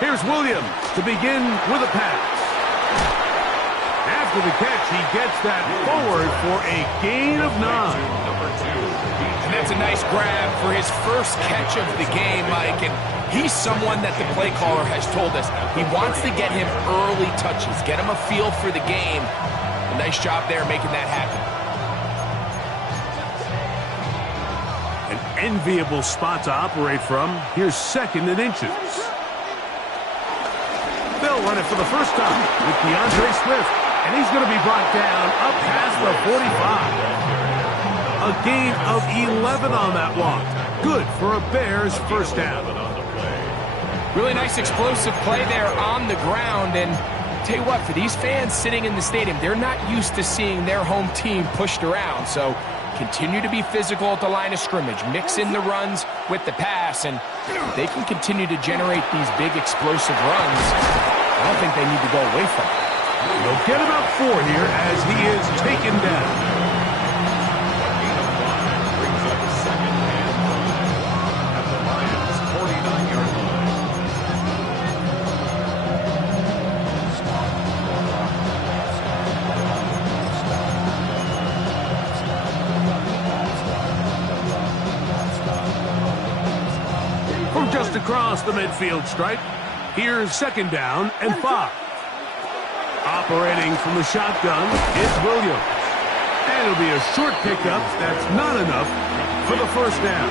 Here's Williams to begin with a pass. After the catch, he gets that forward for a gain of 9. And that's a nice grab for his first catch of the game, Mike. And he's someone that the play caller has told us he wants to get him early touches, get him a feel for the game. A nice job there making that happen. An enviable spot to operate from. Here's 2nd and inches. They'll run it for the first time with DeAndre Swift. And he's going to be brought down up past the 45. A gain of 11 on that walk. Good for a Bears first down. Really nice explosive play there on the ground. And tell you what, for these fans sitting in the stadium, they're not used to seeing their home team pushed around. So continue to be physical at the line of scrimmage. Mix in the runs with the pass. And if they can continue to generate these big explosive runs, I don't think they need to go away from it. He'll get about 4 here as he is taken down. From just across the midfield stripe, here's 2nd down and 5. Operating from the shotgun is Williams. And it'll be a short pickup that's not enough for the first down.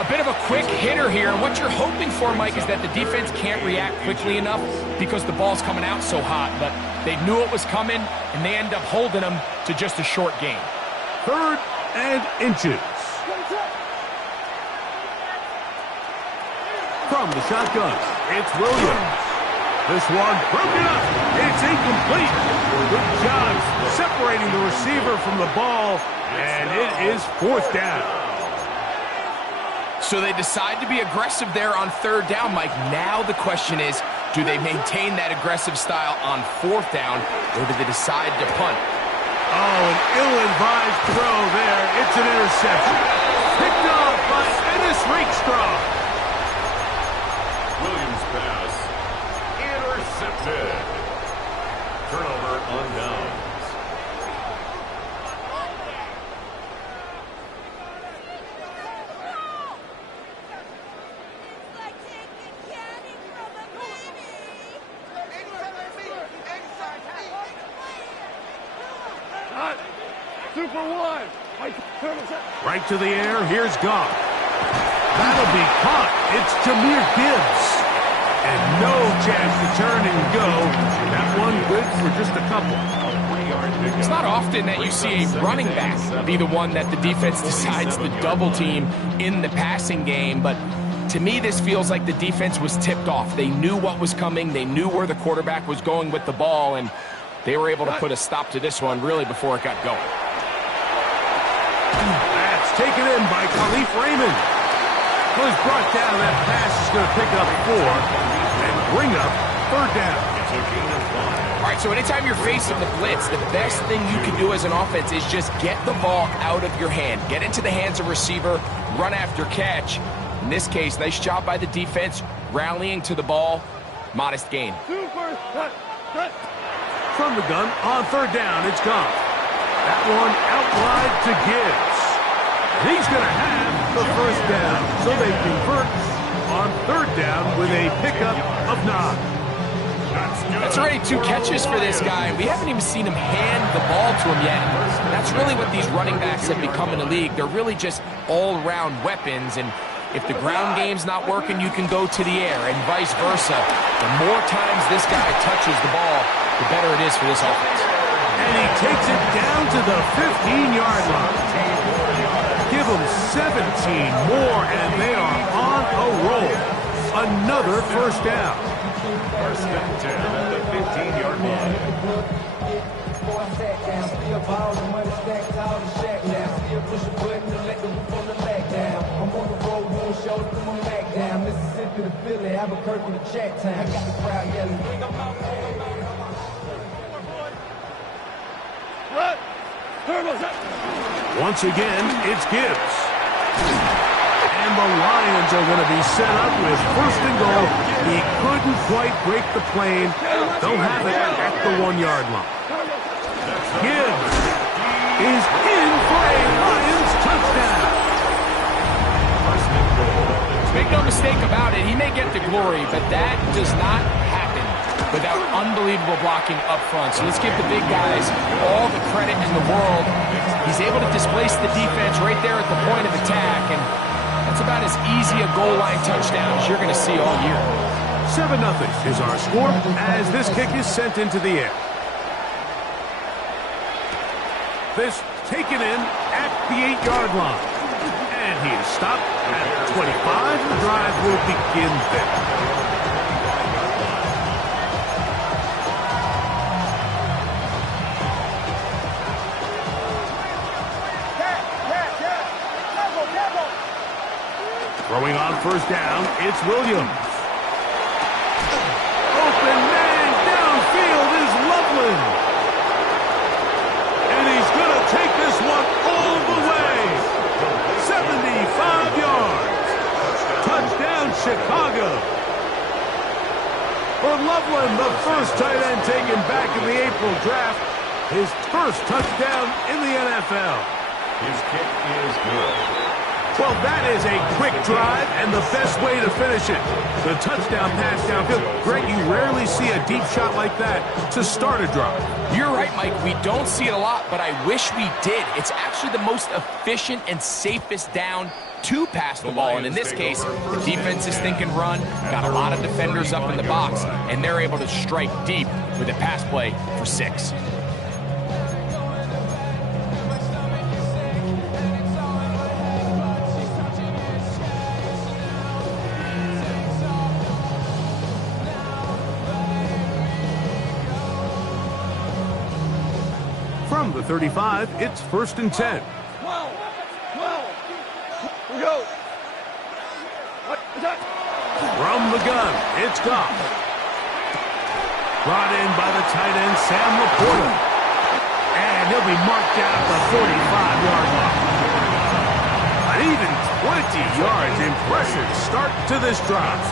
A bit of a quick hitter here, and what you're hoping for, Mike, is that the defense can't react quickly enough because the ball's coming out so hot. But they knew it was coming, and they end up holding them to just a short gain. 3rd and inches. From the shotgun, it's Williams. This one broken up. It's incomplete. Good job separating the receiver from the ball, and it is 4th down. So they decide to be aggressive there on 3rd down, Mike. Now the question is, do they maintain that aggressive style on 4th down, or do they decide to punt? Oh, an ill-advised throw there. It's an interception. Picked off by Ennis Rakestraw. Williams pass. Intercepted. Turnover on downs. Super one. Right to the air. Here's Goff. That'll be caught. It's Jahmyr Gibbs. And no chance to turn and go. That one good for just a couple. It's not often that you see a running back be the one that the defense decides to double team in the passing game. But to me, this feels like the defense was tipped off. They knew what was coming. They knew where the quarterback was going with the ball. And they were able to put a stop to this one really before it got going. That's taken in by Khalif Raymond. Was brought down. That pass is going to pick up 4 and bring up 3rd down. All right, so anytime you're facing the blitz, the best thing you can do as an offense is just get the ball out of your hand. Get into the hands of receiver, run after catch. In this case, nice job by the defense, rallying to the ball. Modest gain. From the gun on 3rd down, it's gone. That one out wide to Gibbs. He's going to have the first down. So they convert on 3rd down with a pickup of 9. That's already 2 catches for this guy. We haven't even seen him hand the ball to him yet. And that's really what these running backs have become in the league. They're really just all-around weapons. And if the ground game's not working, you can go to the air and vice versa. The more times this guy touches the ball, the better it is for this offense. And he takes it down to the 15-yard line. Give them 17 more, and they are on a roll. Another first down. First and 10 at the 15-yard line. Once again, it's Gibbs. And the Lions are going to be set up with first and goal. He couldn't quite break the plane. They'll have it at the 1-yard line. Gibbs is in for a Lions touchdown. Make no mistake about it, he may get the glory, but that does not happen without unbelievable blocking up front. So let's give the big guys all the credit in the world. He's able to displace the defense right there at the point of attack, and that's about as easy a goal line touchdown as you're going to see all year. 7-0 is our score as this kick is sent into the air. This taken in at the 8-yard line. And he is stopped at 25. The drive will begin there. Throwing on first down, it's Williams. Open man downfield is Loveland. And he's going to take this one all the way. 75 yards. Touchdown, Chicago. For Loveland, the first tight end taken back in the April draft. His first touchdown in the NFL. His kick is good. Well, that is a quick drive and the best way to finish it. The touchdown pass downfield. Greg, you rarely see a deep shot like that to start a drive. You're right, Mike. We don't see it a lot, but I wish we did. It's actually the most efficient and safest down to pass the ball. And in this case, the defense is thinking run, got a lot of defenders up in the box, and they're able to strike deep with a pass play for 6. From the 35, it's 1st and 10. We go. From the gun, it's Goff. Brought in by the tight end, Sam Laporta. And he'll be marked down at the 45-yard line. An even 20 yards. Impressive start to this drive.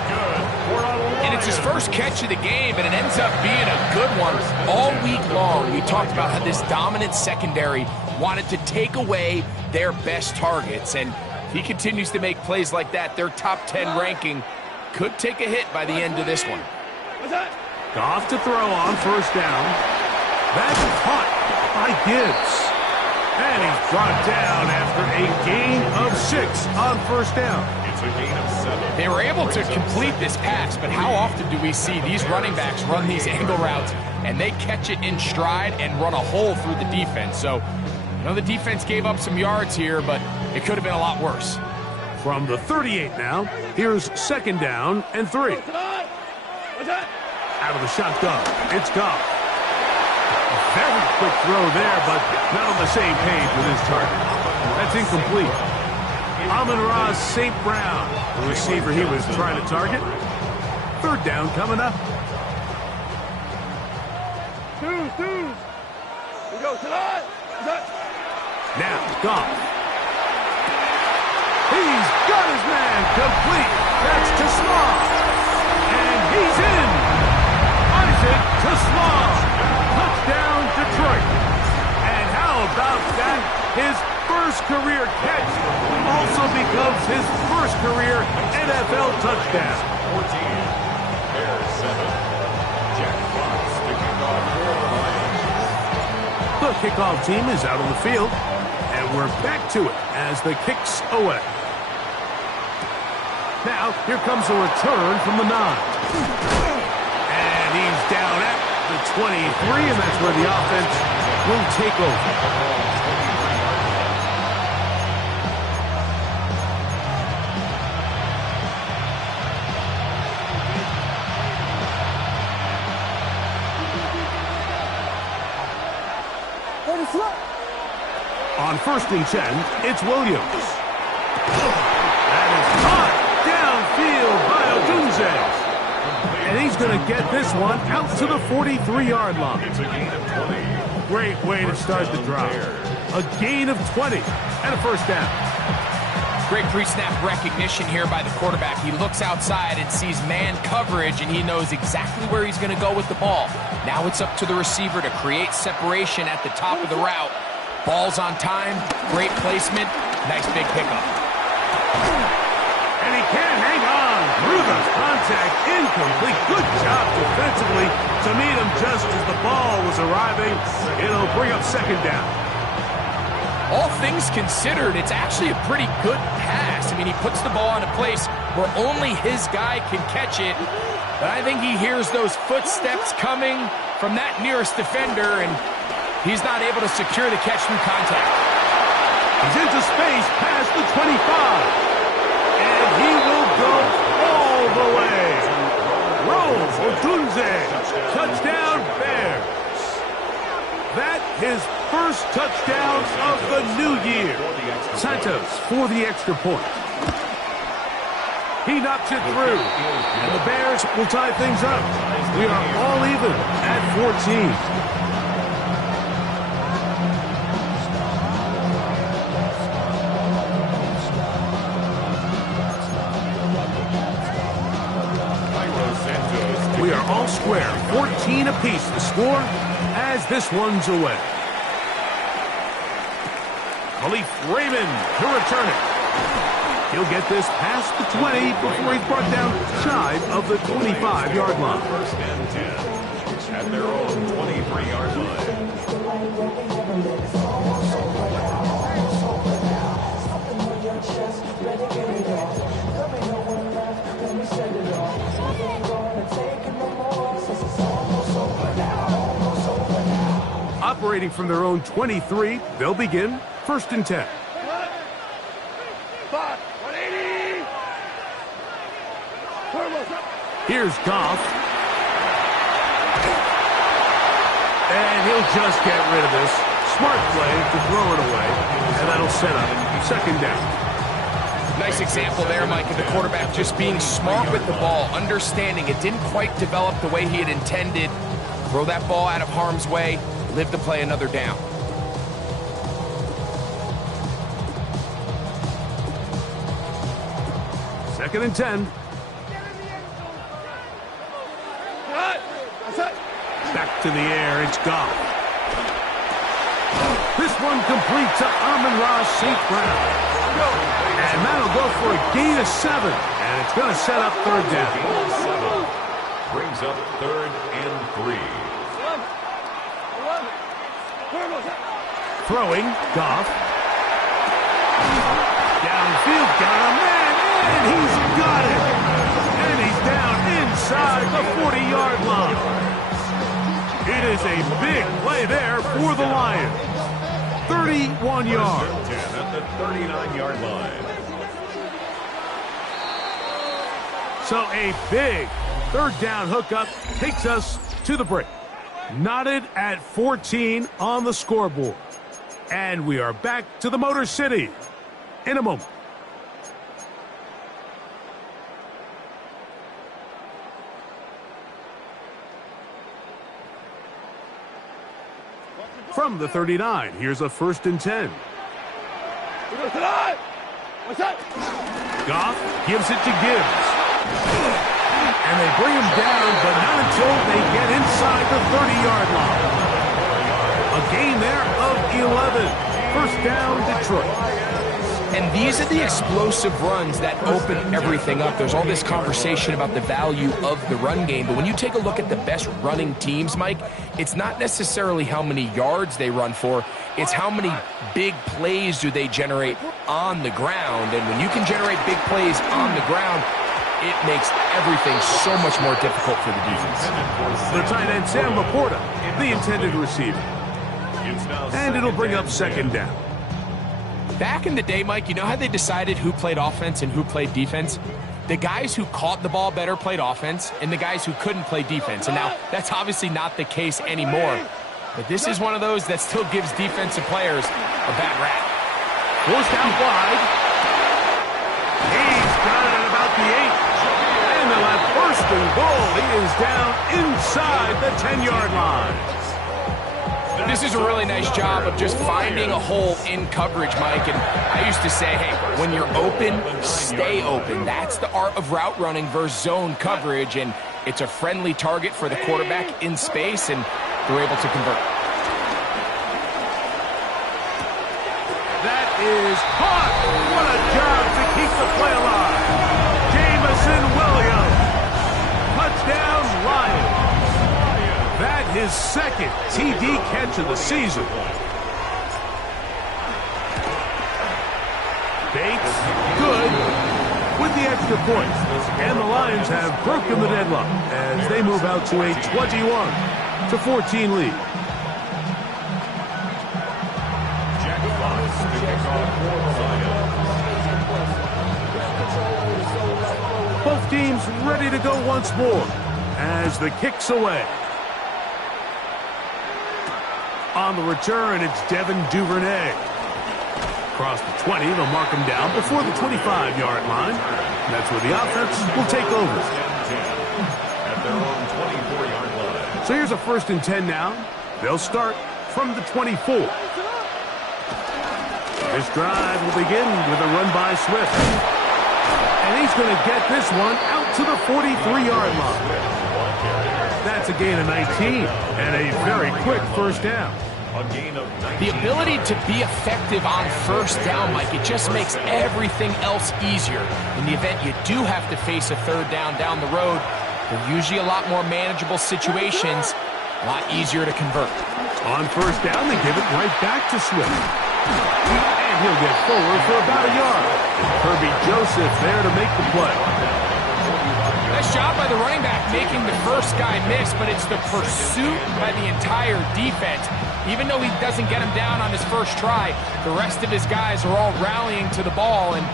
And it's his first catch of the game, and it ends up being a good one. All week long, we talked about how this dominant secondary wanted to take away their best targets, and he continues to make plays like that. Their top 10 ranking could take a hit by the end of this one. Goff to throw on first down. That's caught by Gibbs. And he's brought down after a gain of 6 on first down. It's a gain of 7. They were able to complete this pass, but how often do we see these running backs run these angle routes and they catch it in stride and run a hole through the defense? So, I know the defense gave up some yards here, but it could have been a lot worse. From the 38 now, here's 2nd down and 3. Out of the shotgun, it's Goff. Very quick throw there, but not on the same page with his target. That's incomplete. Amon-Ra St. Brown, the receiver he was trying to target. 3rd down coming up. We go tonight. Now, Goff. He's got his man complete. That's Tisslaw. And he's in. Isaac Tisslaw. Touchdown, Detroit. And how about that? His first career catch also becomes his first career NFL touchdown. 14. Bears 7. Jack Fox, the kickoff for the Lions. The kickoff team is out on the field, and we're back to it as the kick's away. Now, here comes a return from the 9. And he's down at the 23, and that's where the offense will take over. On 1st and 10, it's Williams. That is caught downfield by Odunze. And he's going to get this one out to the 43-yard line. It's a gain of 20. Great way to start the drive. A gain of 20 and a 1st down. Great pre-snap recognition here by the quarterback. He looks outside and sees man coverage, and he knows exactly where he's going to go with the ball. Now it's up to the receiver to create separation at the top of the route. Ball's on time, great placement, nice big pickup. And he can't hang on through the contact. Incomplete. Good job defensively to meet him just as the ball was arriving. It'll bring up second down. All things considered, it's actually a pretty good pass. I mean, he puts the ball in a place where only his guy can catch it. But I think he hears those footsteps coming from that nearest defender, and he's not able to secure the catch through contact. He's into space past the 25. And he will go all the way. Rome Odunze, touchdown Bears. That his first touchdown of the new year. Santos for the extra point. He knocks it through. And the Bears will tie things up. We are all even at 14. We are all square, 14 apiece to score as this one's away. Khalif Raymond to return it. He'll get this past the 20 before he's brought down shy of the 25-yard line. First and 10 at their own 23-yard line. Operating from their own 23, they'll begin first and 10. 180. Here's Goff. And he'll just get rid of this. Smart play to throw it away. And that'll set up second down. Nice example there, Mike, of the quarterback just being smart with the ball, understanding it didn't quite develop the way he had intended. Throw that ball out of harm's way, live to play another down. Second and 10. Back to the air, it's Goff. This one complete to Amon-Ra St. Brown. And that'll go for a gain of 7. And it's going to set up third down. Brings up third and 3. Throwing, Goff. Downfield, got him, and he's got it. And he's down inside the 40-yard line. It is a big play there for the Lions. 31 yards. 10 at the 39-yard line. So a big third down hookup takes us to the break. Knotted at 14 on the scoreboard. And we are back to the Motor City in a moment. From the 39, here's a first and 10. Goff gives it to Gibbs. And they bring him down, but not until they get inside the 30-yard line. A gain there of 11. First down, Detroit. And these are the explosive runs that open everything up. There's all this conversation about the value of the run game, but when you take a look at the best running teams, Mike, it's not necessarily how many yards they run for, it's how many big plays do they generate on the ground. And when you can generate big plays on the ground, it makes everything so much more difficult for the defense. The tight end, Sam Laporta, the intended receiver. And it'll bring up second down. Back in the day, Mike, you know how they decided who played offense and who played defense? The guys who caught the ball better played offense, and the guys who couldn't play defense. And now, that's obviously not the case anymore. But this is one of those that still gives defensive players a bad rap. Forced out wide. He's got it at about the 8. And they'll have first and goal. He is down inside the 10-yard line. This is a really nice job of just finding a hole in coverage, Mike. And I used to say, hey, when you're open, stay open. That's the art of route running versus zone coverage. And it's a friendly target for the quarterback in space, and they're able to convert. That is caught. What a job to keep the play alive. Jameson Williams. Touchdown, Lions. That his second TD catch of the season. Bates, good, with the extra point. And the Lions have broken the deadlock as they move out to a 21-14 lead. Both teams ready to go once more as the kick's away. On the return, it's Devin Duvernay. Across the 20, they'll mark him down before the 25-yard line. That's where the offense will take over. At their own 24-yard line. So here's a 1st and 10 now. They'll start from the 24. This drive will begin with a run by Swift. And he's going to get this one out to the 43-yard line. That's a gain of 19 and a very quick first down. The ability to be effective on first down, Mike, it just makes everything else easier. In the event you do have to face a 3rd down the road, they're usually a lot more manageable situations, a lot easier to convert. On first down, they give it right back to Swift. And he'll get forward for about a yard. Kirby Joseph there to make the play. Nice job by the running back making the first guy miss, but it's the pursuit by the entire defense. Even though he doesn't get him down on his first try, the rest of his guys are all rallying to the ball, and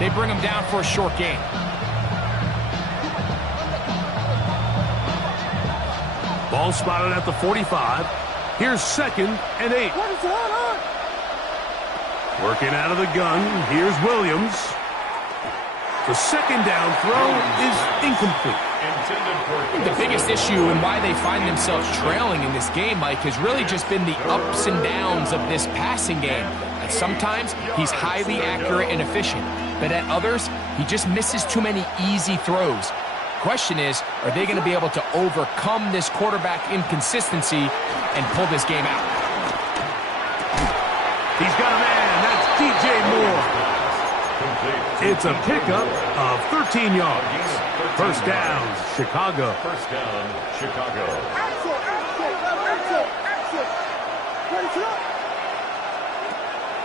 they bring him down for a short gain. Ball spotted at the 45. Here's 2nd and 8. Working out of the gun, here's Williams. The 2nd down throw is incomplete. The biggest issue and why they find themselves trailing in this game, Mike, has really just been the ups and downs of this passing game. And sometimes he's highly accurate and efficient, but at others, he just misses too many easy throws. Question is, are they going to be able to overcome this quarterback inconsistency and pull this game out? He's got a man. That's DJ Moore. It's a pickup of 13 yards. First down, Chicago. First down, Chicago.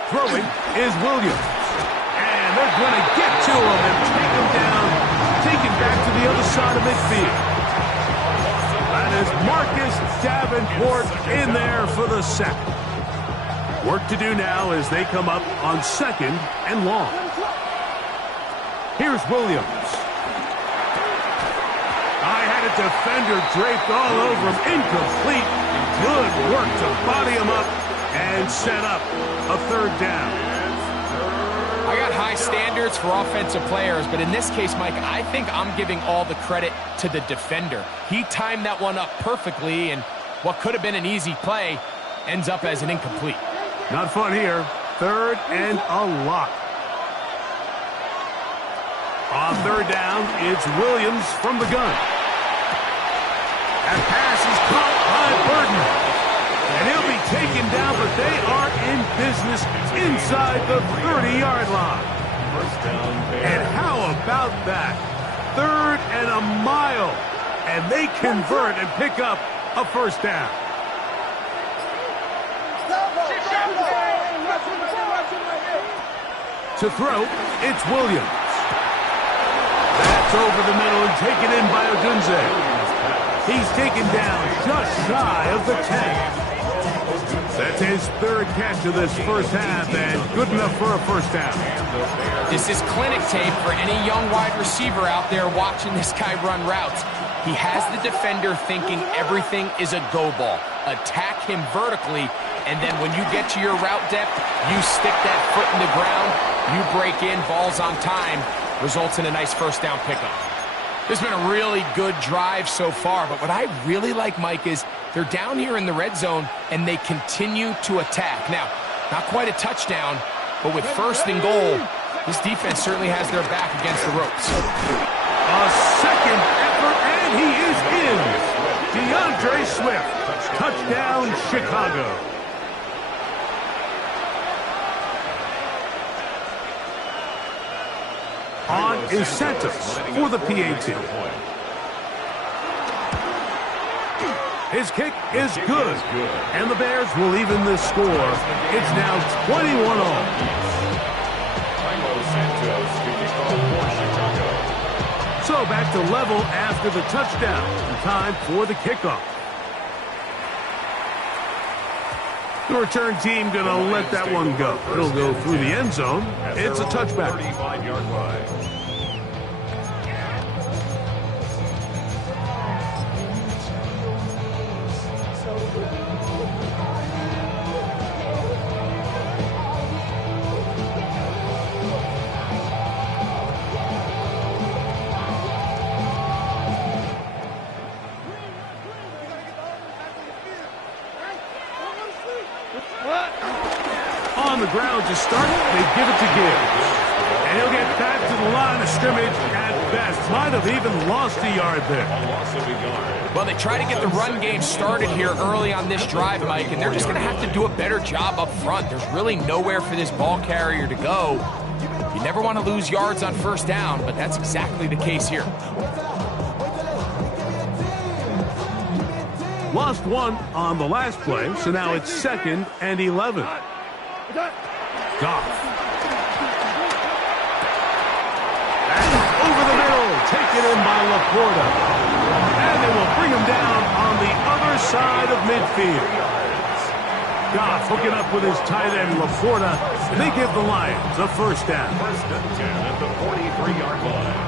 Throwing is Williams. And they're going to get to him and take him down, take him back to the other side of midfield. That is Marcus Davenport in there for the sack. Work to do now as they come up on 2nd and long. Here's Williams. I had a defender draped all over him. Incomplete. Good work to body him up and set up a 3rd down. I got high standards for offensive players, but in this case, Mike, I think I'm giving all the credit to the defender. He timed that one up perfectly, and what could have been an easy play ends up as an incomplete. Not fun here. 3rd and a lot. On 3rd down, it's Williams from the gun. That pass is caught by Burton. And he'll be taken down, but they are in business inside the 30-yard line. And how about that? 3rd and a mile. And they convert and pick up a first down. To throw, it's Williams. That's over the middle and taken in by Odunze. He's taken down just shy of the 10. That's his 3rd catch of this first half and good enough for a first down. This is clinic tape for any young wide receiver out there watching this guy run routes. He has the defender thinking everything is a go ball. Attack him vertically, and then when you get to your route depth, you stick that foot in the ground, you break in, balls on time, results in a nice first down pickup. This has been a really good drive so far, but what I really like, Mike, is They're down here in the red zone, and they continue to attack. Now, not quite a touchdown, but with 1st and goal, this defense certainly has their back against the ropes. A second effort, and he is in. DeAndre Swift, touchdown Chicago. On is Santos for the PAT. His kick is good, and the Bears will even the score. It's now 21-all. So back to level after the touchdown. Time for the kickoff. The return team going to let that one go. It'll go through the end zone. It's a touchback. 35-yard line. On the ground to start, they give it to Gibbs. And he'll get back to the line of scrimmage at best. Might have even lost a yard there. Well, they try to get the run game started here early on this drive, Mike, and they're just going to have to do a better job up front. There's really nowhere for this ball carrier to go. You never want to lose yards on 1st down, but that's exactly the case here. Lost one on the last play, so now it's 2nd and 11. Goff. And over the middle, taken in by Laporta. And they will bring him down on the other side of midfield. Goff hooking up with his tight end, Laporta. And they give the Lions a 1st down. 1st and 10 at the 43-yard line.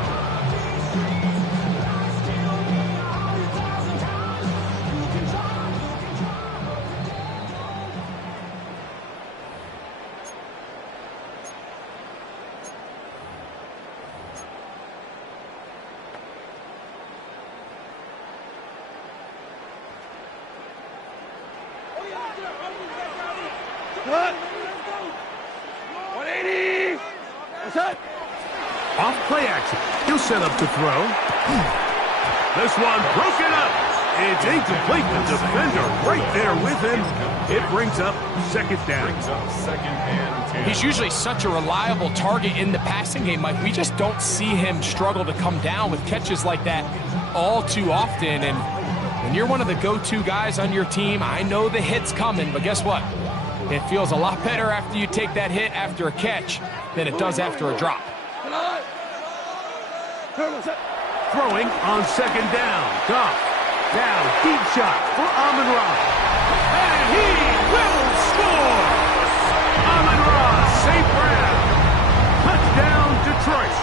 Cut. 180. What's up? Off play action. He'll set up to throw. This one broken up. It's incomplete. The defender right there with him. It brings up 2nd down. He's usually such a reliable target in the passing game, Mike. We just don't see him struggle to come down with catches like that all too often. And when you're one of the go-to guys on your team, I know the hit's coming, but guess what? It feels a lot better after you take that hit after a catch than it does after a drop. Throwing on 2nd down. Goff. Down. Deep shot for Amon-Ra. And he will score. Amon-Ra, St. Brown. Touchdown, Detroit.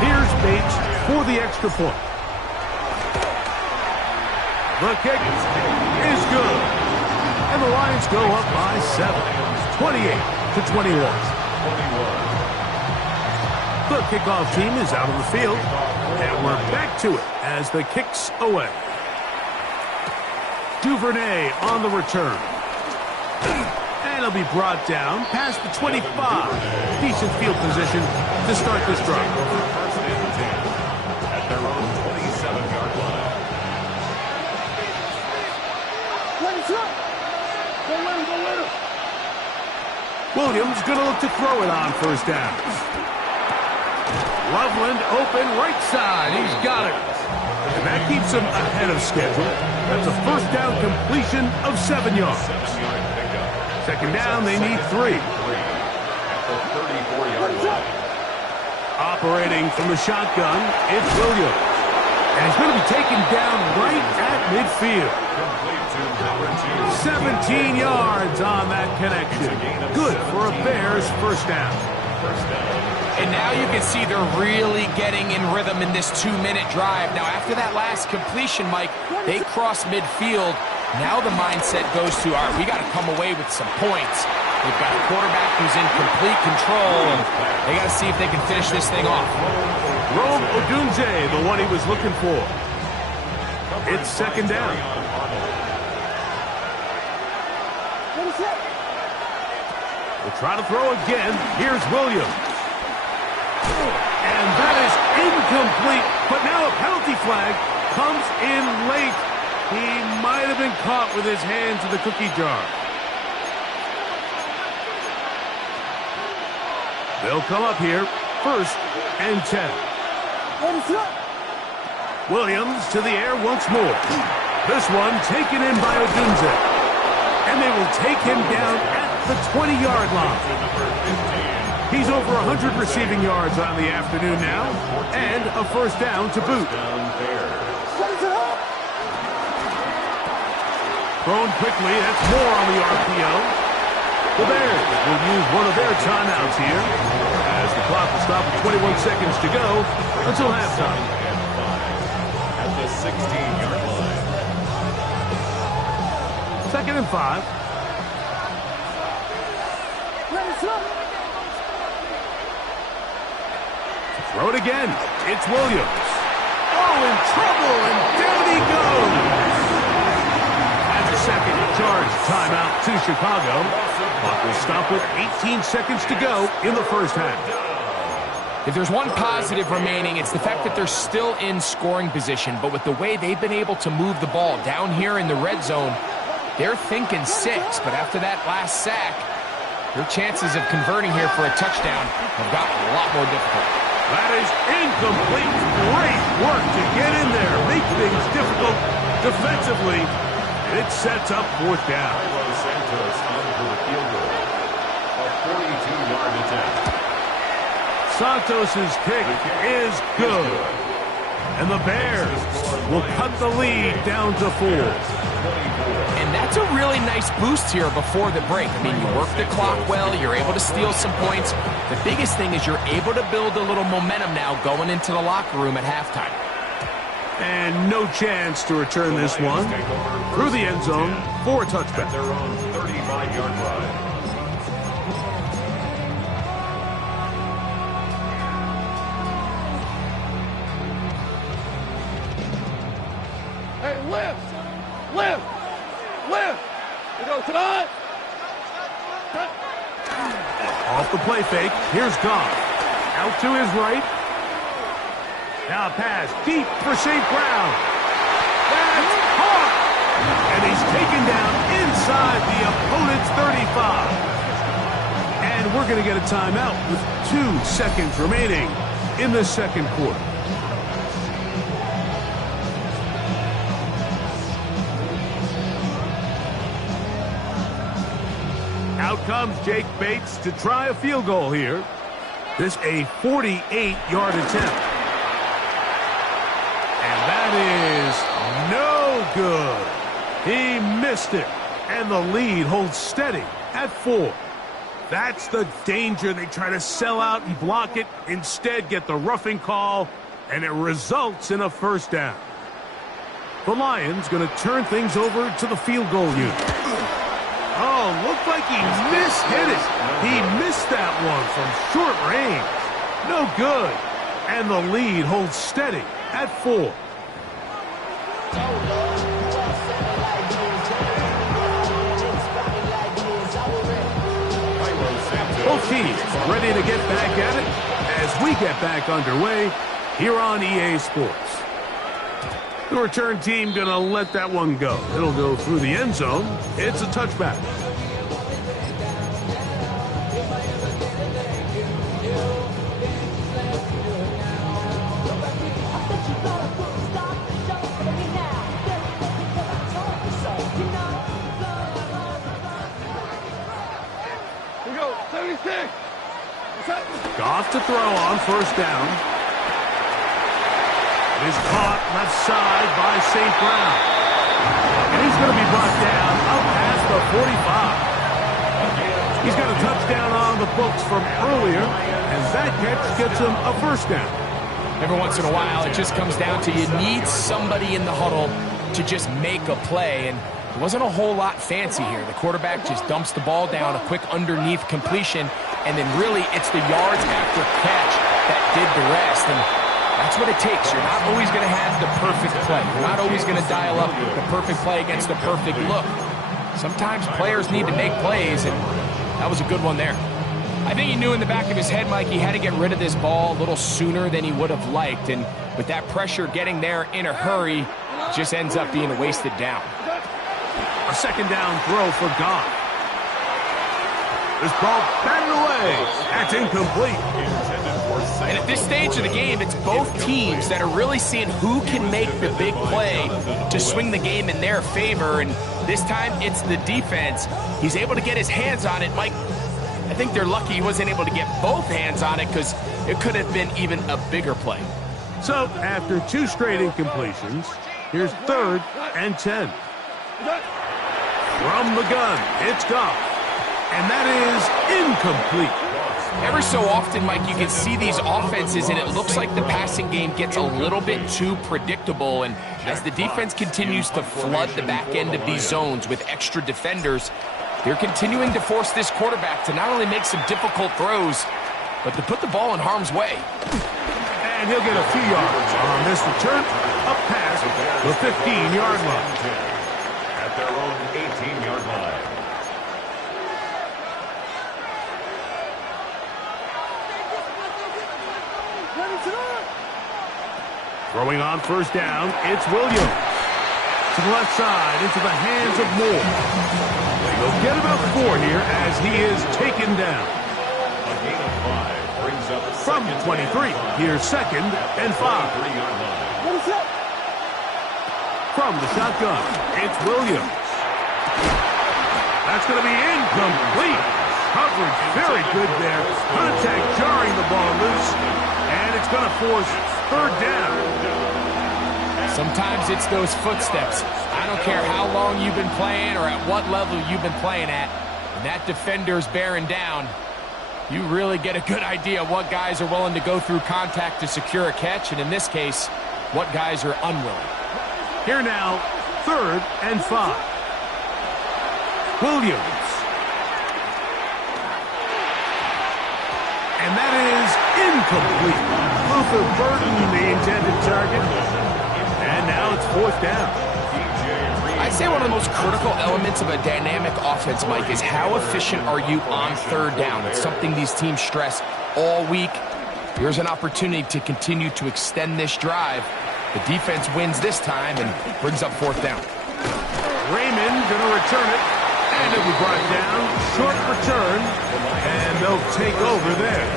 Here's Bates for the extra point. The kick is good. And the Lions go up by 7. 28-21. The kickoff team is out of the field. And we're back to it as the kick's away. Duvernay on the return. And he'll be brought down past the 25. Decent field position to start this drive. 1st and 10 at their own 27-yard line. Williams going to look to throw it on 1st down. Loveland open right side. He's got it. And that keeps him ahead of schedule. That's a 1st down completion of 7 yards. 2nd down, they need 3. Operating from the shotgun, it's Williams. And he's going to be taken down right at midfield. 17 yards on that connection. Good for a Bears 1st down. And now you can see they're really getting in rhythm in this 2-minute drive. Now, after that last completion, Mike, they cross midfield. Now the mindset goes to, all right, we got to come away with some points. They've got a quarterback who's in complete control, and they got to see if they can finish this thing off. Rome Odunze, the one he was looking for. It's 2nd down. Will try to throw again. Here's Williams. And that is incomplete. But now a penalty flag comes in late. He might have been caught with his hands in the cookie jar. They'll come up here, 1st and 10. Williams to the air once more. This one taken in by Odunze. And they will take him down at the 20-yard line. He's over 100 receiving yards on the afternoon now, and a 1st down to boot. Thrown quickly, that's more on the RPO. The Bears will use one of their timeouts here, as the clock will stop with 21 seconds to go until halftime. At the 16-yard line. 2nd and 5. Throw it again. It's Williams. Oh, in trouble, and down he goes. And the second charge timeout to Chicago. Clock will stop with 18 seconds to go in the 1st half. If there's one positive remaining, it's the fact that they're still in scoring position. But with the way they've been able to move the ball down here in the red zone, they're thinking 6. But after that last sack, their chances of converting here for a touchdown have gotten a lot more difficult. That is incomplete. Great work to get in there. Make things difficult defensively. And it sets up 4th down. Santos on for the field goal. A 42-yard attempt. Santos' kick is good. And the Bears will cut the lead down to 4. And that's a really nice boost here before the break. I mean, you work the clock well, you're able to steal some points. The biggest thing is you're able to build a little momentum now going into the locker room at halftime. And no chance to return this one through the end zone for a touchback. At their own 35-yard line. Hey, lift! Lift! Lift! We go tonight! Off the play fake, here's Goff. Out to his right. Now a pass deep for St. Brown. That's caught! And he's taken down inside the opponent's 35. And we're going to get a timeout with 2 seconds remaining in the 2nd quarter. Out comes Jake Bates to try a field goal here. This a 48-yard attempt. And that is no good. He missed it. And the lead holds steady at 4. That's the danger. They try to sell out and block it. Instead, get the roughing call, and it results in a 1st down. The Lions going to turn things over to the field goal unit. Oh, looked like he mishit it. He missed that one from short range. No good. And the lead holds steady at 4. Both teams ready to get back at it as we get back underway here on EA Sports. The return team going to let that one go. It'll go through the end zone. It's a touchback. We go 76! Goff to throw on 1st down. It is caught left side by St. Brown. And he's going to be brought down up past the 45. He's got a touchdown on the books from earlier, and that catch gets him a 1st down. Every once in a while, it just comes down to you need somebody in the huddle to just make a play, and it wasn't a whole lot fancy here. The quarterback just dumps the ball down, a quick underneath completion, and then really it's the yards after catch that did the rest. And that's what it takes. You're not always going to have the perfect play. You're not always going to dial up the perfect play against the perfect look. Sometimes players need to make plays, and That was a good one there. I think he knew in the back of his head, Mike, he had to get rid of this ball a little sooner than he would have liked. And with that pressure getting there in a hurry, it just ends up being a wasted down. A second down throw for Goff. This ball batted away. That's incomplete. And at this stage of the game, it's both teams that are really seeing who can make the big play to swing the game in their favor. And this time, it's the defense. He's able to get his hands on it. Mike, I think they're lucky he wasn't able to get both hands on it because it could have been even a bigger play. So, after 2 straight incompletions, here's 3rd and 10. From the gun, it's Goff. And that is incomplete. Every so often, Mike, you can see these offenses, and it looks like the passing game gets a little bit too predictable. And as the defense continues to flood the back end of these zones with extra defenders, they're continuing to force this quarterback to not only make some difficult throws, but to put the ball in harm's way. And he'll get a few yards on this return, up past the 15-yard line. At their own 18-yard line. Throwing on first down, it's Williams. To the left side, into the hands of Moore. They'll get about 4 here as he is taken down. A gain of 5 brings up From 23, here's 2nd and 5. From the shotgun, it's Williams. That's going to be incomplete. Coverage very good there. Contact jarring the ball loose. And it's going to force 3rd down. Sometimes it's those footsteps. I don't care how long you've been playing or at what level you've been playing at. When that defender's bearing down, you really get a good idea of what guys are willing to go through contact to secure a catch, and in this case, what guys are unwilling. Here now, 3rd and 5. Williams. And that is incomplete. Luther Burton, the intended target. And now it's 4th down. I'd say one of the most critical elements of a dynamic offense, Mike, is how efficient are you on 3rd down. It's something these teams stress all week. Here's an opportunity to continue to extend this drive. The defense wins this time and brings up 4th down. Raymond going to return it. And it'll be brought down. Short return. And they'll take over there.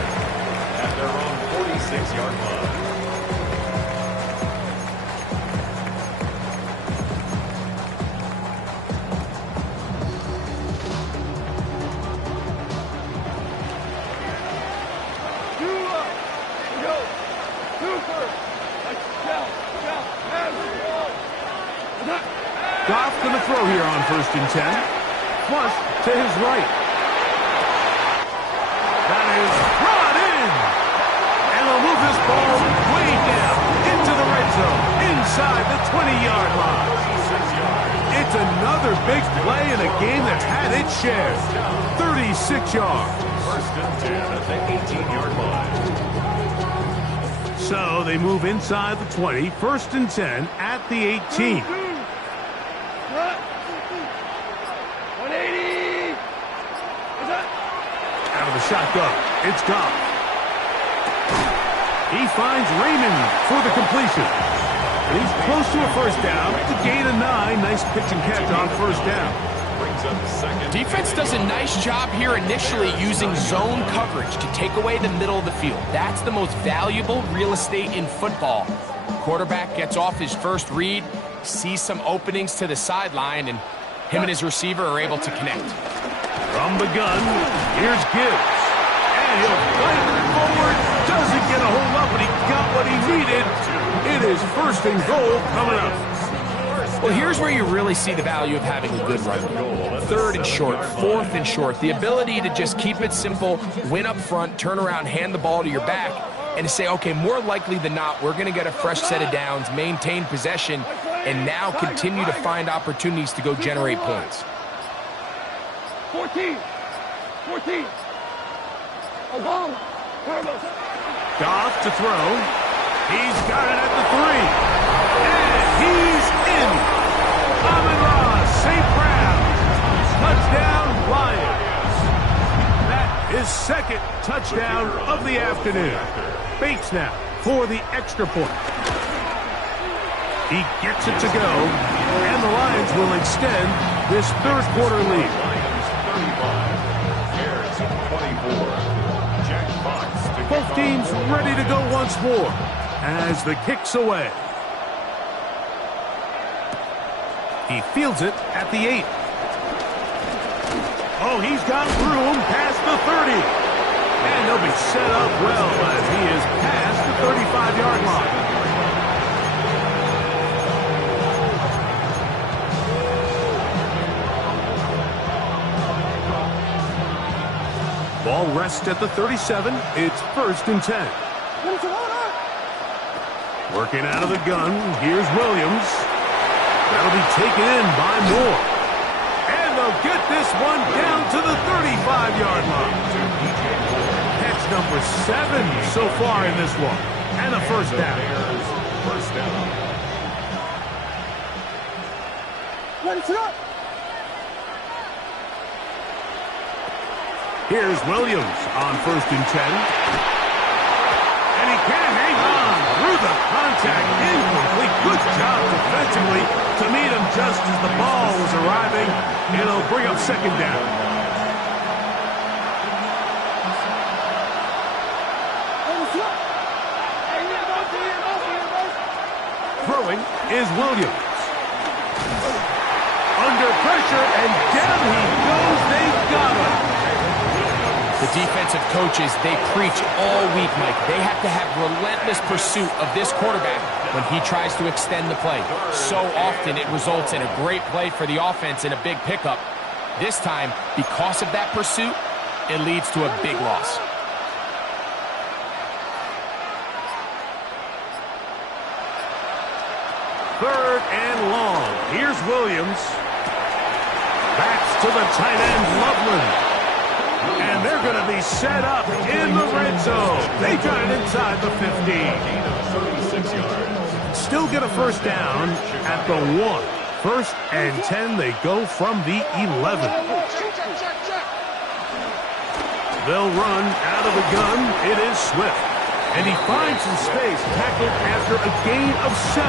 At their own 46-yard line. Goff going to throw here on 1st and 10. Flush to his right. That is brought in. And they'll move this ball way down into the red zone, inside the 20-yard line. It's another big play in a game that's had its share. 36 yards. 1st and 10 at the 18-yard line. So they move inside the 20, 1st and 10 at the 18. 180. Out of the shotgun, it's Goff. He finds Raymond for the completion. And he's close to a 1st down. It's a gain of 9. Nice pitch and catch on 1st down. Brings up 2nd. Defense does a nice job here initially using zone coverage to take away the middle of the field. That's the most valuable real estate in football. Quarterback gets off his first read, sees some openings to the sideline, and him and his receiver are able to connect. From the gun, here's Gibbs. And he'll fight it forward. Doesn't get a whole lot, but he got what he needed. It is 1st and goal coming up. Well, here's where you really see the value of having a good run. 3rd and short, 4th and short. The ability to just keep it simple, win up front, turn around, hand the ball to your back, and to say, okay, more likely than not, we're going to get a fresh set of downs, maintain possession, and now continue to find opportunities to go generate points. 14. Goff to throw. He's got it at the 3. And he's in. Amon-Ra, St. Brown. Touchdown, Lions. his second touchdown of the afternoon. Bates now for the extra point. He gets it to go, and the Lions will extend this third quarter lead. Lions 35, Bears 24. Jack Fox to Both kick teams off. ready to go once more as the kick's away. He fields it at the 8. Oh, he's got room past the 30. And he'll be set up well as he is past the 35-yard line. Ball rests at the 37. It's 1st and 10. Working out of the gun. Here's Williams. That'll be taken in by Moore. And they'll get this one down to the 35-yard line. Catch number 7 so far in this one. And a first down. Bears first down. Here's Williams on 1st and 10. And he can't hang on through the contact. Incomplete. Good job defensively to meet him just as the ball was arriving. It'll bring up 2nd down. Throwing is Williams. Under pressure, and down he goes. They got him. The defensive coaches, they preach all week, Mike. They have to have relentless pursuit of this quarterback when he tries to extend the play. So often it results in a great play for the offense and a big pickup. This time, because of that pursuit, it leads to a big loss. Third and long. Here's Williams. Backs to the tight end, Loveland. And they're going to be set up in the red zone. They got it inside the 15. Gain of 36 yards. Still get a first down at the 1. 1st and 10. They go from the 11. They'll run out of the gun. It is Swift. And he finds some space, tackled after a gain of 7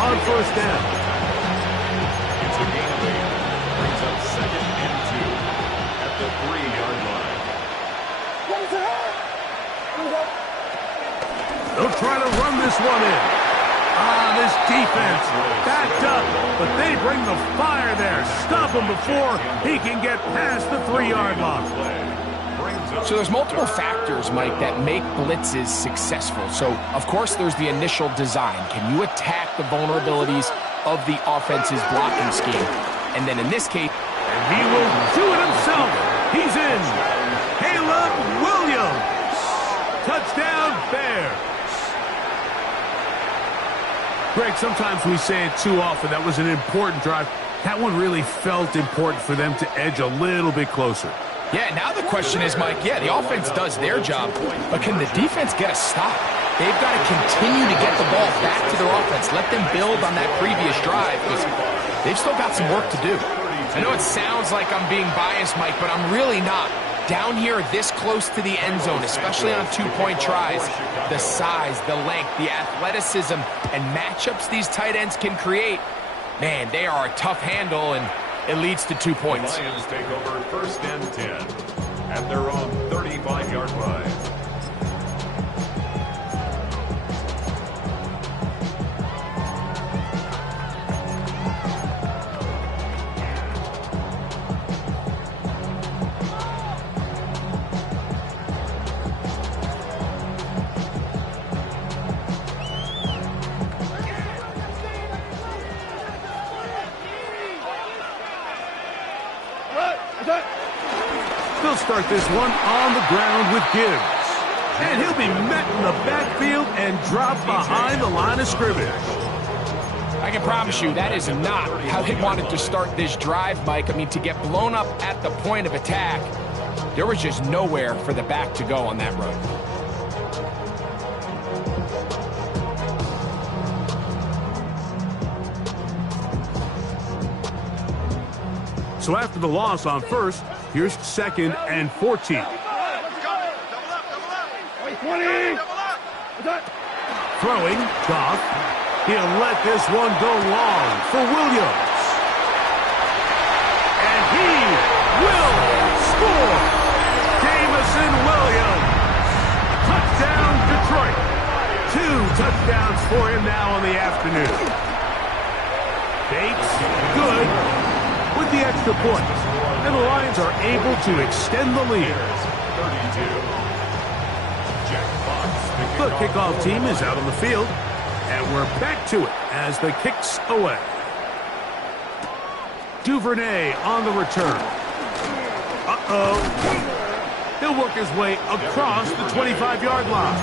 on 1st down. It's a gain of 8. Brings up 2nd and 2 at the 3-yard line. They'll try to run this one in. This defense backed up, but they bring the fire there. Stop him before he can get past the 3-yard line. So there's multiple factors, Mike, that make blitzes successful. So, of course, there's the initial design. Can you attack the vulnerabilities of the offense's blocking scheme? And then in this case... And he will do it himself. He's in. Caleb Williams. Touchdown, Bears. Greg, sometimes we say it too often. That was an important drive. That one really felt important for them to edge a little bit closer. Yeah, now the question is, Mike, yeah, the offense does their job, but can the defense get a stop? They've got to continue to get the ball back to their offense. Let them build on that previous drive because they've still got some work to do. I know it sounds like I'm being biased, Mike, but I'm really not. Down here this close to the end zone, especially on 2-point tries, the size, the length, the athleticism, and matchups these tight ends can create, man, they are a tough handle, and it leads to 2 points. The Lions take over 1st and 10 at their own 35-yard line. They'll start this one on the ground with Gibbs. And he'll be met in the backfield and dropped behind the line of scrimmage. I can promise you that is not how they wanted to start this drive, Mike. I mean, to get blown up at the point of attack, there was just nowhere for the back to go on that run. So after the loss on 1st, here's 2nd and 14. Throwing, Goff. He'll let this one go long for Williams. And he will score. Jamison Williams. Touchdown, Detroit. 2 touchdowns for him now on the afternoon. Bates, good, with the extra point. And the Lions are able to extend the lead. The kickoff team is out on the field. And we're back to it as the kick's away. Duvernay on the return. He'll work his way across the 25-yard line.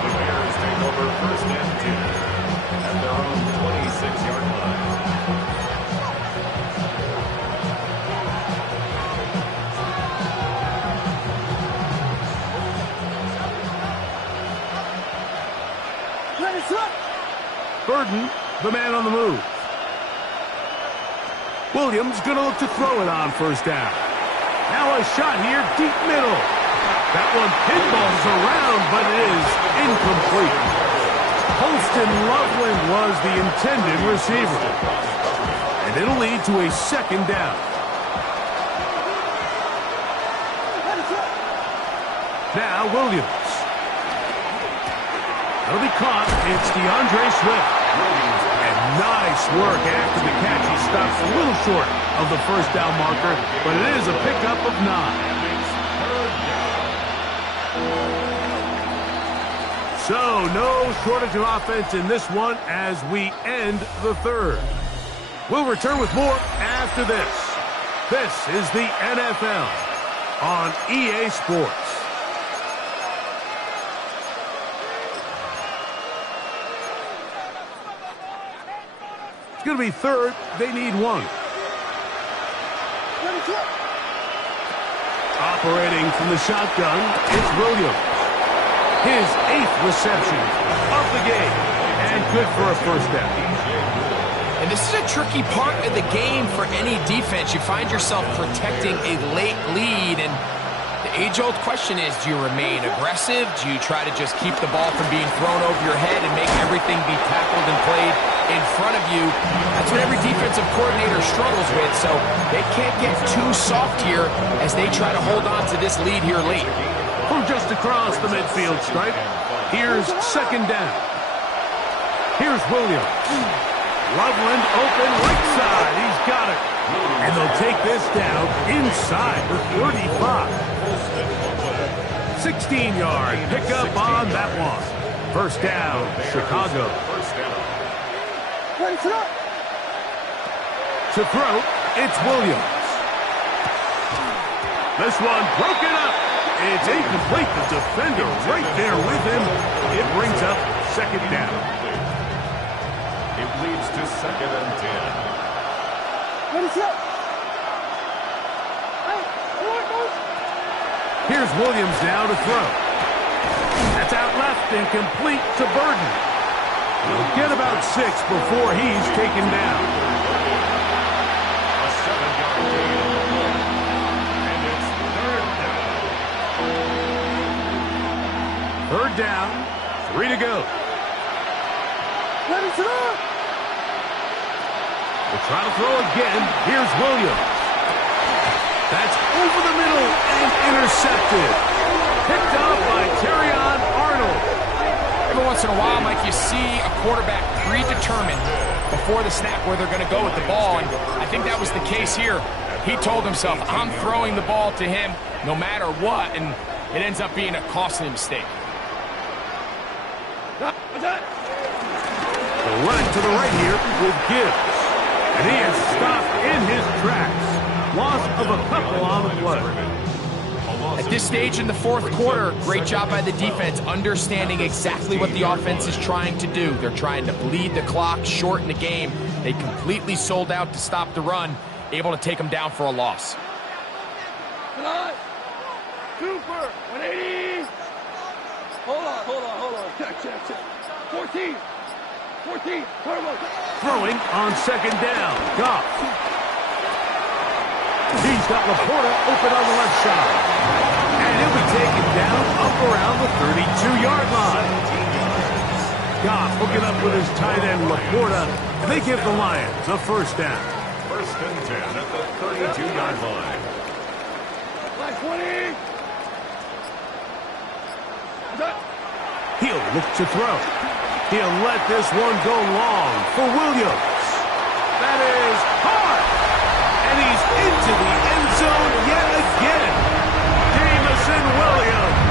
The Bears take over first and 10 at their own 26-yard line. Burden, the man on the move. Williams going to look to throw it on first down. Now a shot here, deep middle. That one pinballs around, but it is incomplete. Holston Loveland was the intended receiver. And it'll lead to a second down. Now Williams. That'll be caught. It's DeAndre Swift. And nice work after the catch. He stops a little short of the first down marker, but it is a pickup of 9. So no shortage of offense in this one as we end the third. We'll return with more after this. This is the NFL on EA Sports. It's going to be third. They need 1. Operating from the shotgun, it's Williams. His 8th reception of the game. And good for a first down. And this is a tricky part of the game for any defense. You find yourself protecting a late lead, and the age-old question is, do you remain aggressive? Do you try to just keep the ball from being thrown over your head and make everything be tackled and played in front of you? That's what every defensive coordinator struggles with, so they can't get too soft here as they try to hold on to this lead here late. From just across the midfield stripe, here's second down. Here's Williams. Loveland open right side. He's got it. And they'll take this down inside the 35. 16-yard pickup on that one. First down, Chicago. To throw, it's Williams. This one broken up. It's incomplete. The defender right there with him. It brings up second down. It leads to second and 10. Here's Williams now to throw. That's out left and complete to Burden. He'll get about 6 before he's taken down. A 7-yard gain. And it's third down. Third down, 3 to go. We'll try to throw again. Here's Williams. That's over the middle and intercepted. Picked up by Terrion Arnold. Every once in a while, Mike, you see a quarterback predetermined before the snap where they're going to go with the ball, and I think that was the case here. He told himself, I'm throwing the ball to him no matter what, and it ends up being a costly mistake. They'll run it to the right here with Gibbs. And he is stopped in his tracks. Loss of a couple on the play. At this stage in the fourth quarter, great job by the defense, understanding exactly what the offense is trying to do. They're trying to bleed the clock, shorten the game. They completely sold out to stop the run, able to take them down for a loss. Cooper, 180. Hold on. Check. 14. Throwing on second down. Goff. He's got Laporta open on the left side. And he'll be taken down up around the 32-yard line. hooking up with his tight end, Laporta, and they give the Lions a first down. First and 10 at the 32-yard line. Line 20. He'll look to throw. He'll let this one go long for Williams. That is hard. And he's into the end zone yet again. Jameson Williams.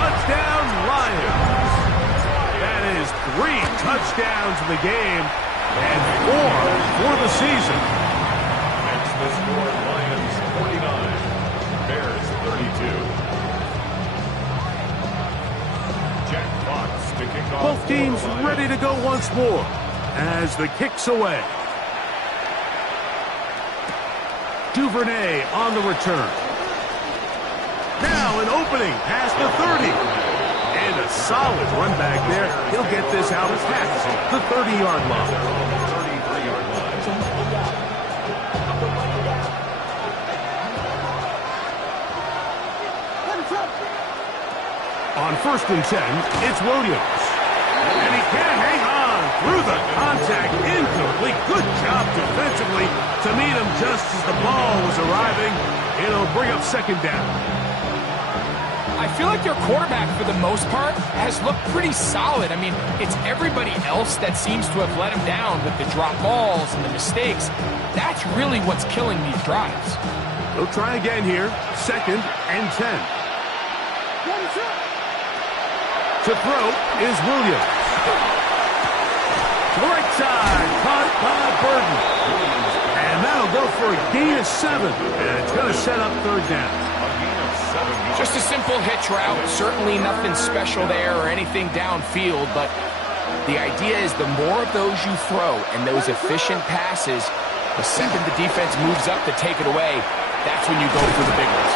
Touchdown Lions. That is 3 touchdowns in the game and 4 for the season. Makes the score Lions 49, Bears 32. Jack Fox to kick off. Both teams ready to go once more as the kick's away. Duvernay on the return. Now an opening past the 30. And a solid run back there. He'll get this out past the 30-yard line. 33-yard line. On first and 10, it's Williams. And he can't hang on through the contact. Incomplete. Good job defensively to meet him just as the ball was arriving. It'll bring up second down. I feel like their quarterback, for the most part, has looked pretty solid. I mean, it's everybody else that seems to have let him down with the drop balls and the mistakes. That's really what's killing these drives. They'll try again here. Second and 10. To throw is Williams. To the right side, caught by Burton. And that'll go for a gain of 7. And it's going to set up third down. Just a simple hitch route. Certainly nothing special there or anything downfield, but the idea is the more of those you throw and those efficient passes, the second the defense moves up to take it away, that's when you go for the big ones.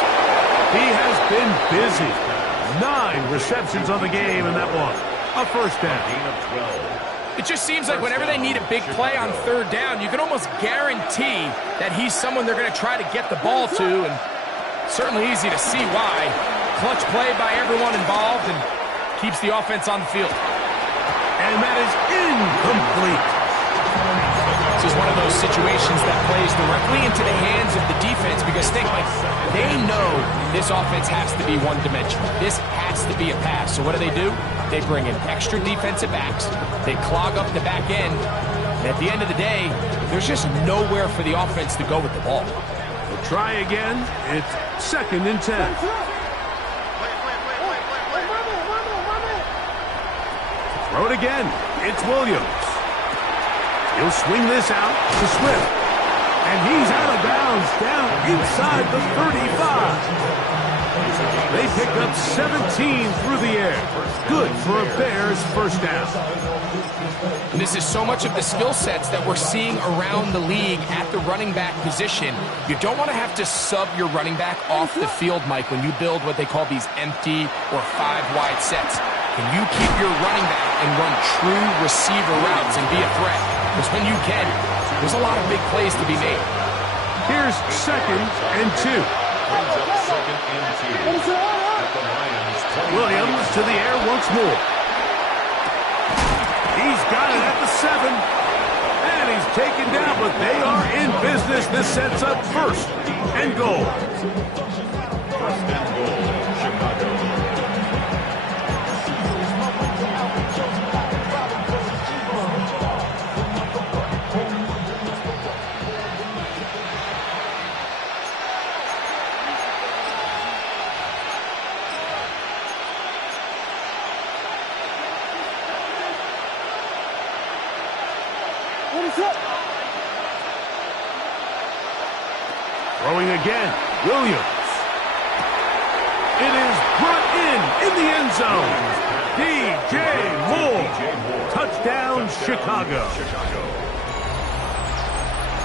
He has been busy. 9 receptions on the game in that one. A first down. It just seems like whenever they need a big play on third down, you can almost guarantee that he's someone they're going to try to get the ball to, and certainly easy to see why. Clutch play by everyone involved and keeps the offense on the field. And that is incomplete. This is one of those situations that plays directly into the hands of the defense because think, like, they know this offense has to be one-dimensional. This has to be a pass. So what do? They bring in extra defensive backs. They clog up the back end. And at the end of the day, there's just nowhere for the offense to go with the ball. We'll try again. It's second and 10. Throw it again. It's Williams. He'll swing this out to Swift. And he's out of bounds down inside the 35. They pick up 17 through the air. Good for a Bears first down. And this is so much of the skill sets that we're seeing around the league at the running back position. You don't want to have to sub your running back off the field, Mike, when you build what they call these empty or 5-wide sets. Can you keep your running back and run true receiver routes and be a threat? Because when you can, there's a lot of big plays to be made. Here's second and 2. Williams to the air once more. He's got it at the 7. And he's taken down, but they are in business. This sets up first and goal. First and goal, Chicago. Throwing again, Williams. It is brought in the end zone. DJ Moore. Touchdown, Chicago.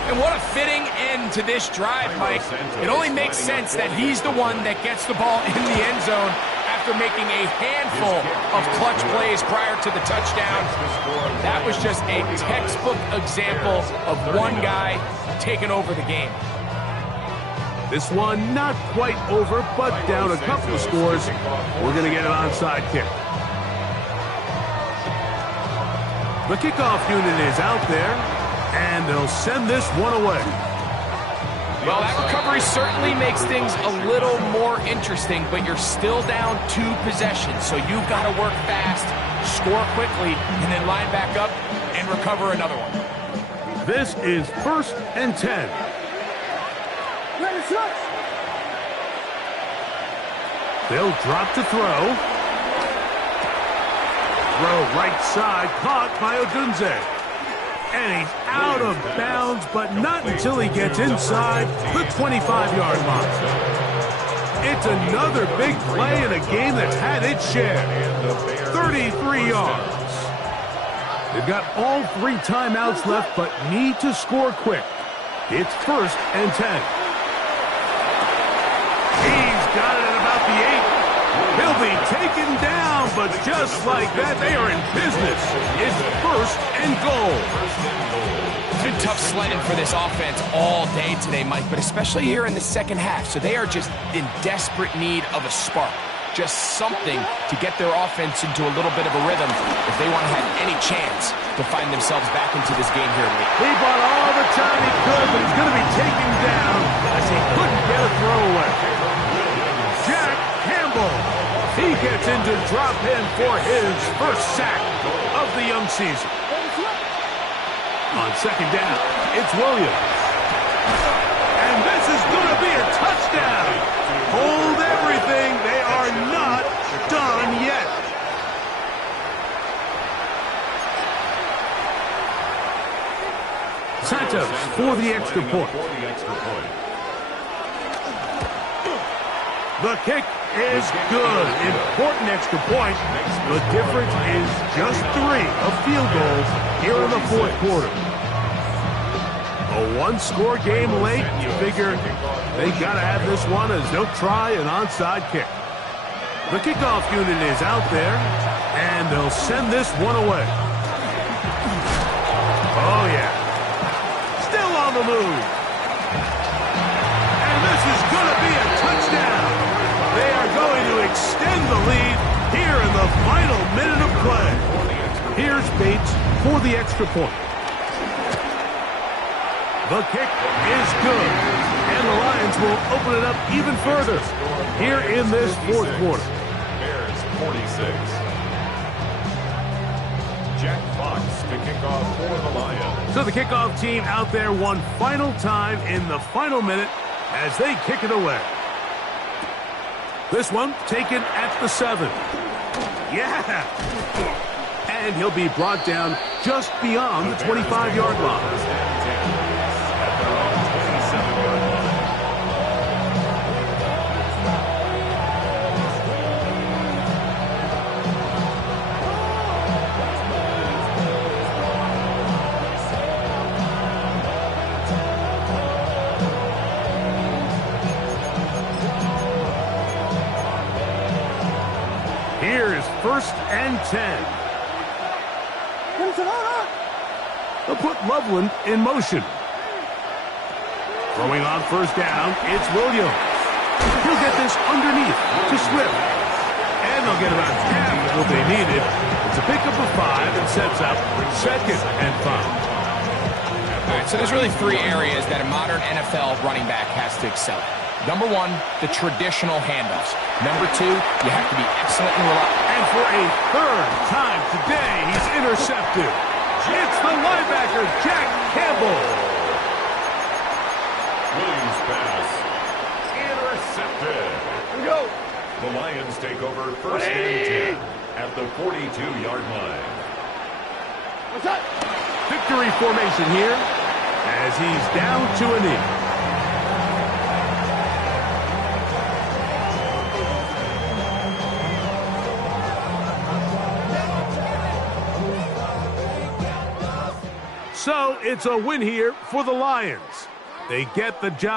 And what a fitting end to this drive, Mike. It only makes sense that he's the one that gets the ball in the end zone after making a handful of clutch plays prior to the touchdown. That was just a textbook example of one guy taking over the game. This one not quite over, but down a couple of scores. We're going to get an onside kick. The kickoff unit is out there, and they'll send this one away. Well, that recovery certainly makes things a little more interesting, but you're still down 2 possessions, so you've got to work fast, score quickly, and then line back up and recover another one. This is 1st and 10. They'll drop to throw. Throw right side, caught by Odunze. And he's out of bounds, but not until he gets inside the 25-yard line. It's another big play in a game that's had its share. 33 yards. They've got all 3 timeouts left, but need to score quick. It's 1st and 10. He's got it at about the 8. He'll be taken down, but just like that, they are in business. It's 1st and goal. It's been tough sledding for this offense all day today, Mike, but especially here in the second half. So they are just in desperate need of a spark. Just something to get their offense into a little bit of a rhythm if they want to have any chance to find themselves back into this game here late. He bought all the time he could, but he's going to be taken down as he couldn't get a throwaway. Jack Campbell. He gets into drop in for his first sack of the young season. On 2nd down, it's Williams. And this is going to be a touchdown. Hold everything. They are not done yet. Santos for the extra point. The kick is good. Important extra point. The difference is just 3 of field goals here in the 4th quarter. A 1-score game late. You figure they got to have this one as they'll try an onside kick. The kickoff unit is out there, and they'll send this one away. Oh, yeah. Still on the move. And this is going to be a touchdown. They are going to extend the lead here in the final minute of play. Here's Bates for the extra point. The kick is good, and the Lions will open it up even further here in this 4th quarter. Bears 46. Jack Fox to kick off for the Lions. So the kickoff team out there one final time in the final minute as they kick it away. This one taken at the 7. Yeah! And he'll be brought down just beyond the 25-yard line. Here's 1st and 10. They'll put Loveland in motion. Throwing on 1st down, it's Williams. He'll get this underneath to Swift. And they'll get about half of what they needed. It's a pickup of 5 and sets up 2nd and 5. All right, so there's really 3 areas that a modern NFL running back has to excel at. Number 1, the traditional handoffs. Number 2, you have to be excellent and reliable. And for a 3rd time today, he's intercepted. It's the linebacker, Jack Campbell. Williams pass. Intercepted. Here we go. The Lions take over 1st and 10 at the 42-yard line. What's that? Victory formation here as he's down to a knee. So it's a win here for the Lions. They get the job